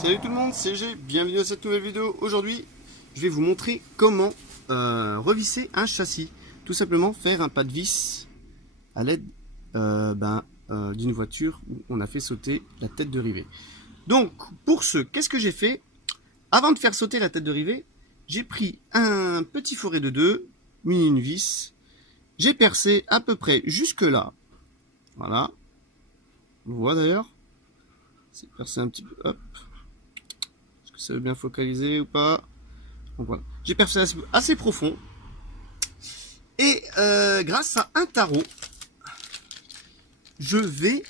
Salut tout le monde, c'est G, bienvenue à cette nouvelle vidéo. Aujourd'hui, je vais vous montrer comment revisser un châssis. Tout simplement faire un pas de vis à l'aide d'une voiture où on a fait sauter la tête de rivet. Donc, pour ce, qu'est-ce que j'ai fait? Avant de faire sauter la tête de rivet, j'ai pris un petit foret de 2, mis une vis, j'ai percé à peu près jusque là. Voilà. On voit d'ailleurs. C'est percé un petit peu. Hop. Est-ce que ça veut bien focaliser ou pas? Donc voilà. J'ai percé assez profond. Et grâce à un tarot, je vais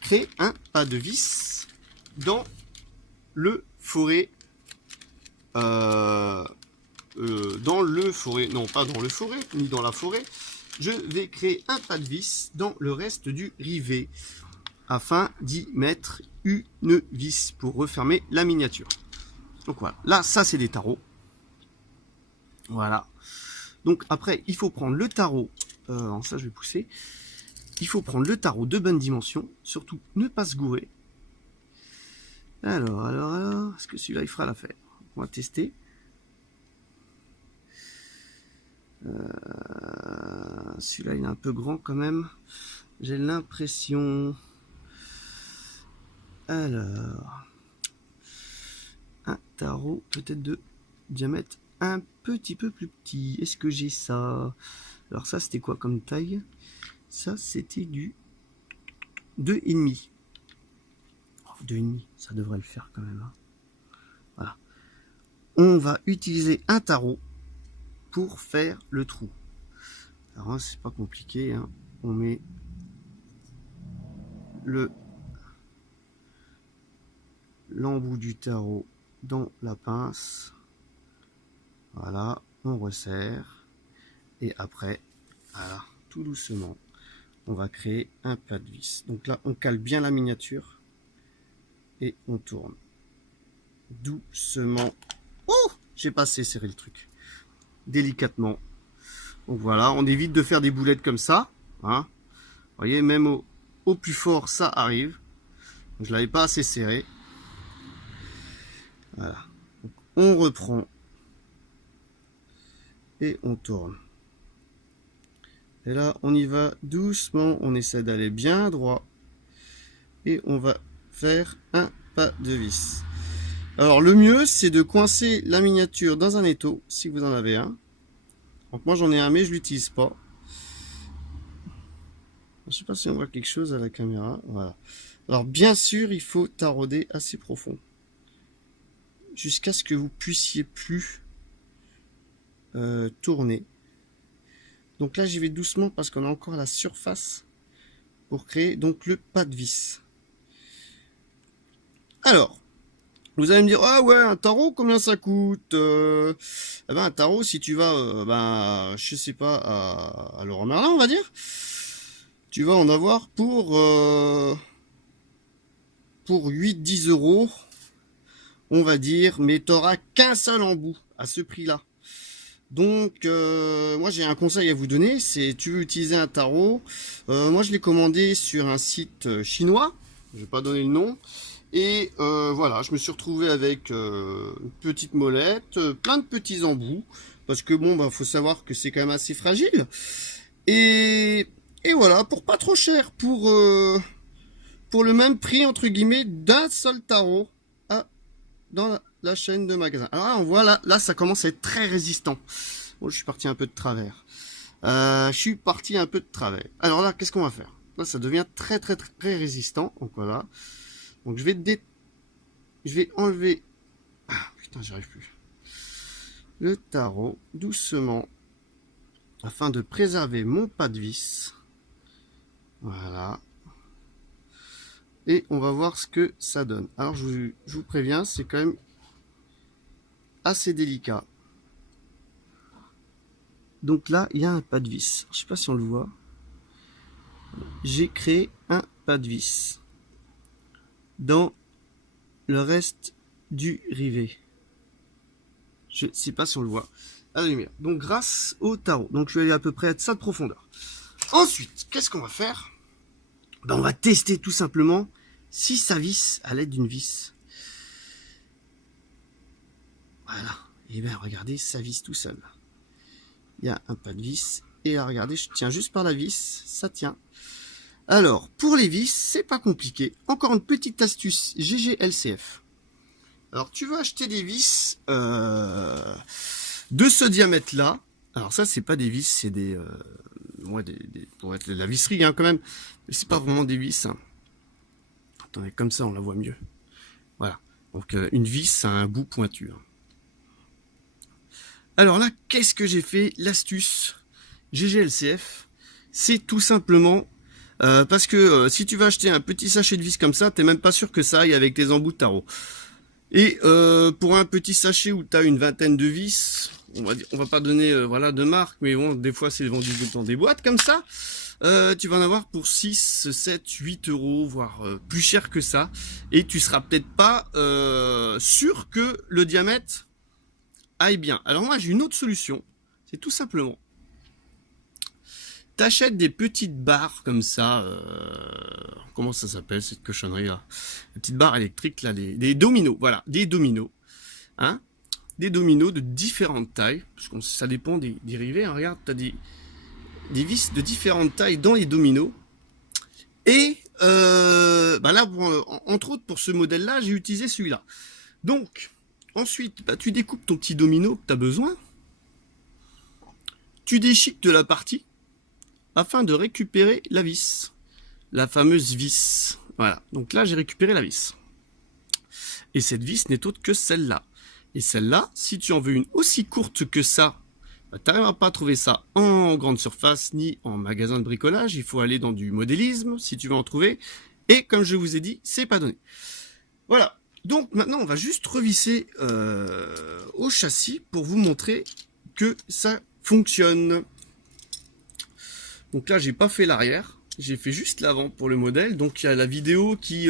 créer un pas de vis dans le foret. Dans le foret, non pas dans le foret, ni dans la forêt. Je vais créer un pas de vis dans le reste du rivet afin d'y mettre une vis pour refermer la miniature. Donc voilà, là ça c'est des tarots. Voilà. Donc après il faut prendre le tarot, ça je vais pousser. Il faut prendre le tarot de bonne dimension, surtout ne pas se gourer. Alors, est-ce que celui-là il fera l'affaire? On va tester. Celui-là il est un peu grand quand même, j'ai l'impression. Alors, un tarot peut-être de diamètre un petit peu plus petit. Est-ce que j'ai ça? Alors ça c'était quoi comme taille? Ça c'était du 2,5. 2,5, ça devrait le faire quand même, hein. Voilà. On va utiliser un tarot pour faire le trou. Alors hein, c'est pas compliqué, hein. On met l'embout du tarot dans la pince. Voilà, on resserre. Et après, voilà, tout doucement, on va créer un pas de vis. Donc là, on cale bien la miniature et on tourne doucement. Oh, j'ai pas assez serré le truc. Délicatement. Donc voilà, on évite de faire des boulettes comme ça, hein. Vous voyez, même au plus fort, ça arrive. Je l'avais pas assez serré. Voilà. Donc, on reprend et on tourne. Et là, on y va doucement. On essaie d'aller bien droit et on va faire un pas de vis. Alors le mieux, c'est de coincer la miniature dans un étau, si vous en avez un. Donc moi j'en ai un, mais je l'utilise pas. Je sais pas si on voit quelque chose à la caméra. Voilà. Alors bien sûr, il faut tarauder assez profond, jusqu'à ce que vous puissiez plus tourner. Donc là, j'y vais doucement parce qu'on a encore la surface pour créer donc le pas de vis. Alors, vous allez me dire, ah ouais, un tarot, combien ça coûte? Eh ben, un tarot, si tu vas, je sais pas, à Leroy Merlin, on va dire, tu vas en avoir pour 8-10 euros, on va dire, mais tu n'auras qu'un seul embout à ce prix-là. Donc, moi j'ai un conseil à vous donner, c'est tu veux utiliser un tarot. Moi je l'ai commandé sur un site chinois, je vais pas donner le nom. Et voilà, je me suis retrouvé avec une petite molette, plein de petits embouts, parce que bon, bah, faut savoir que c'est quand même assez fragile. Et voilà, pour pas trop cher, pour le même prix entre guillemets d'un seul tarot dans la chaîne de magasins. Alors là, on voit là, ça commence à être très résistant. Bon, je suis parti un peu de travers. Alors là, qu'est-ce qu'on va faire? Là, ça devient très résistant. Donc voilà. Donc je vais enlever. Ah putain, j'y arrive plus. Le tarot doucement afin de préserver mon pas de vis. Voilà. Et on va voir ce que ça donne. Alors je vous préviens, c'est quand même assez délicat. Donc là, il y a un pas de vis. Je sais pas si on le voit. J'ai créé un pas de vis dans le reste du rivet. Je sais pas si on le voit à la lumière. Donc grâce au tarot. Donc je vais aller à peu près à ça de profondeur. Ensuite, qu'est-ce qu'on va faire? Ben, on va tester tout simplement si ça visse à l'aide d'une vis. Voilà. Et bien regardez, ça visse tout seul. Il y a un pas de vis. Et regardez, je tiens juste par la vis, ça tient. Alors, pour les vis, c'est pas compliqué. Encore une petite astuce GGLCF. Alors, tu veux acheter des vis de ce diamètre-là. Alors ça, c'est pas des vis, c'est des... pour être de la visserie, hein, quand même. Mais c'est pas vraiment des vis. Hein. Attendez, comme ça, on la voit mieux. Voilà. Donc, une vis a un bout pointu. Hein. Alors là, qu'est-ce que j'ai fait? L'astuce GGLCF, c'est tout simplement... parce que si tu vas acheter un petit sachet de vis comme ça, t'es même pas sûr que ça aille avec tes embouts de tarot. Et pour un petit sachet où tu as une vingtaine de vis, on va pas donner voilà, de marque, mais bon, des fois c'est vendu dans des boîtes comme ça, tu vas en avoir pour 6, 7, 8 euros, voire plus cher que ça. Et tu seras peut-être pas sûr que le diamètre aille bien. Alors moi j'ai une autre solution, c'est tout simplement... T'achètes des petites barres comme ça, comment ça s'appelle cette cochonnerie là? Les petites barres électriques là, des dominos, voilà, des dominos, hein, des dominos de différentes tailles, parce que ça dépend des rivets, hein. Regarde, t'as des vis de différentes tailles dans les dominos, et bah là, entre autres pour ce modèle là, j'ai utilisé celui-là. Donc, ensuite, bah, tu découpes ton petit domino que tu as besoin, tu déchiques de la partie, afin de récupérer la vis, la fameuse vis. Voilà, donc là j'ai récupéré la vis. Et cette vis n'est autre que celle-là. Et celle-là, si tu en veux une aussi courte que ça, bah, tu n'arriveras pas à trouver ça en grande surface ni en magasin de bricolage. Il faut aller dans du modélisme si tu veux en trouver. Et comme je vous ai dit, c'est pas donné. Voilà, donc maintenant on va juste revisser au châssis pour vous montrer que ça fonctionne. Donc là, j'ai pas fait l'arrière, j'ai fait juste l'avant pour le modèle. Donc il y a la vidéo qui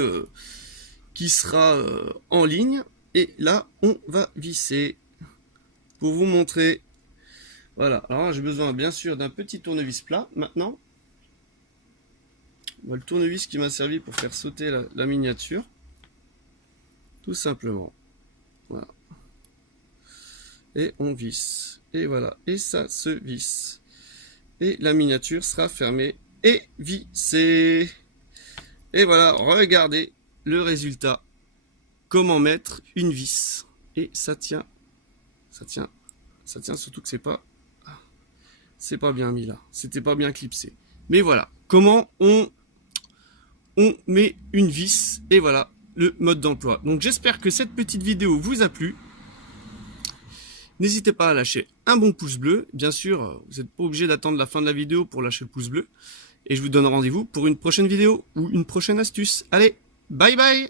sera en ligne. Et là, on va visser pour vous montrer. Voilà, alors j'ai besoin bien sûr d'un petit tournevis plat. Maintenant, le tournevis qui m'a servi pour faire sauter la miniature. Tout simplement. Voilà. Et on visse. Et voilà, et ça se visse. Et la miniature sera fermée et vissée. Et voilà, regardez le résultat. Comment mettre une vis. Et ça tient. Ça tient. Ça tient, surtout que c'est pas bien mis là. C'était pas bien clipsé. Mais voilà, comment on met une vis. Et voilà le mode d'emploi. Donc j'espère que cette petite vidéo vous a plu. N'hésitez pas à lâcher un bon pouce bleu. Bien sûr, vous n'êtes pas obligé d'attendre la fin de la vidéo pour lâcher le pouce bleu. Et je vous donne rendez-vous pour une prochaine vidéo ou une prochaine astuce. Allez, bye bye!